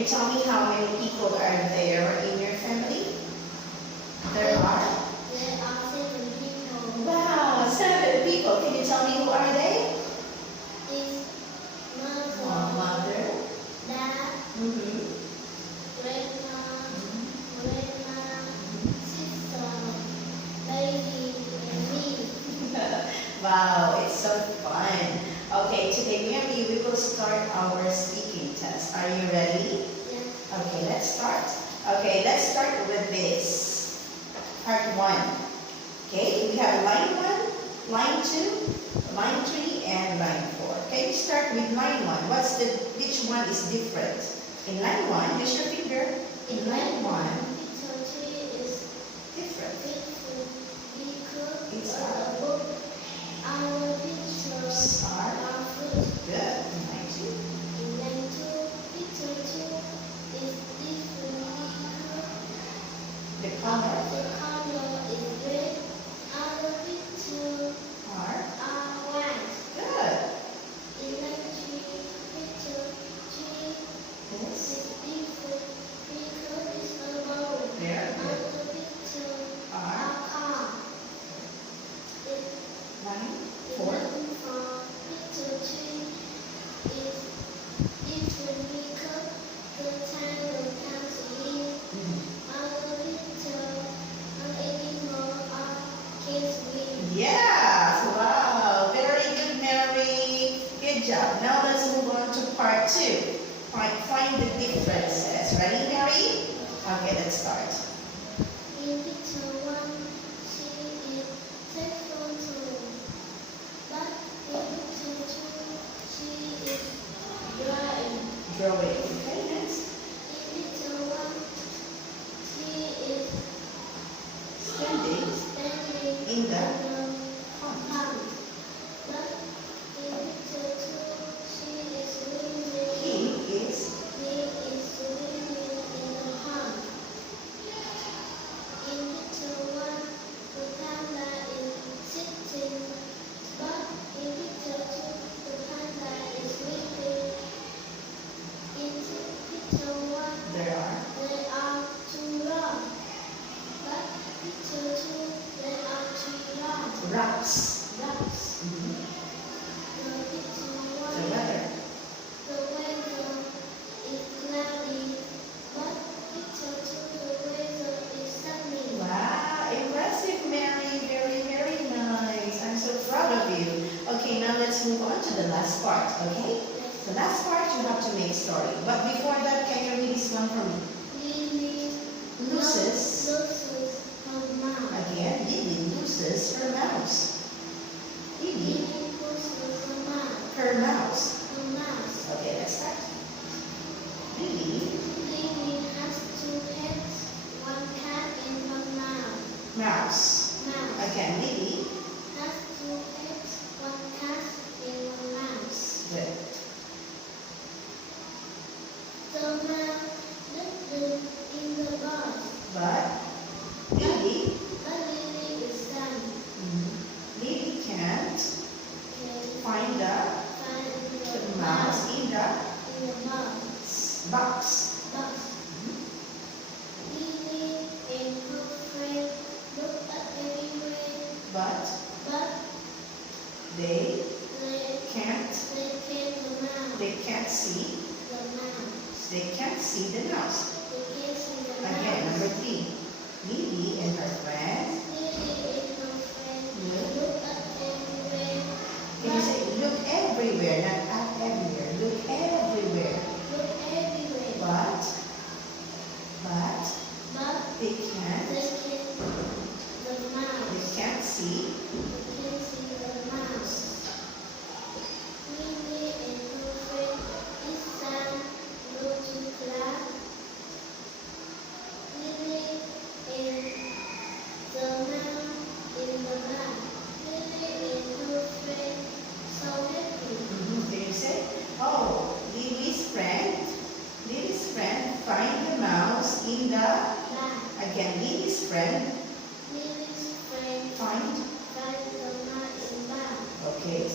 you tell me how many people are there in your family? There are? There are 7 people. Wow, 7 people. Can you tell me who are they? Is Mother. mother, dad, Mm-hmm. grandma, grandma, sister, baby, and me. Wow, it's so fun. Okay, today Mary, we will start our speaking test. Are you ready? Yes. Okay, let's start. Okay, let's start with this. Part 1. Okay, we have line 1, line 2, line 3, and line 4. Okay, we start with line 1. Which one is different? In line 1, use your finger. In line 1, Picture 3 is different. beautiful because It's the book. Our pictures Are are fruit. good. In line 2. In line 2, picture 2 is different because The color the color is red. Our pictures are are white. good. In line 3, picture 3 Yes. is different because it's a bowl. Very good. Our pictures Are are calm. line In 4. line 4, picture 3 is different because the title comes in. Our picture an animal or kids win. Yes. Wow. Very good, Mary. Good job. Now let's move on to part 2. Find the differences. Ready, Mary? Okay, let's start. In picture 1, she is faithful to. But in picture 2, she is drawing. Drawing. Okay, next. In picture 1, she is Standing standing in the compound. But in picture 2, she is swimming. he is He is swimming in the pond. In picture 1, the panda is sitting. But in picture 2, the panda is sleeping. In picture 1, there are there are 2 rocks. But picture 2, there are 3 rocks. rocks. Rocks. The picture The 1, weather. the weather is cloudy. But picture 2, the weather is sunny. Wow, impressive, Mary. Very, very nice. I'm so proud of you. Okay, now let's move on to the last part, okay? The last part, you have to make story. But before that, can you read this one for me? Lily Loses. loses her mouse. Again, Lily loses her mouse. Lily, Lily loses her mouse. her mouse. Her mouse. Okay, let's start. Lily, Lily has 2 pets, 1 cat and 1 mouse. mouse. Mouse Again, Lily. has 2 pets, 1 cat and 1 mouse. Good. The mouse lived in the bus, But Lily, but Lily is sad. Lily can't find the Find the mouse in the in the bus. box. Bus. Lily and her friend look at everywhere, But but they they can't can't the mouse. they can't see The mouse. they can't see the mouse. They can't see the Again, mouse. number 3. Lily and her friends. Lily and her friend Look. look at everywhere, Can you say look everywhere, not at everywhere. Look everywhere. look everywhere, But but they can't they can't the mouse. can't see They can't see the mouse. Lily and her friend is sad, go to class. Lily and the man in the back. Lily and her friend so happy. Can you say, oh, Lily's friend find the mouse in the, Back. again, Lily's friend Lily's friend find, finds the mouse in back. okay,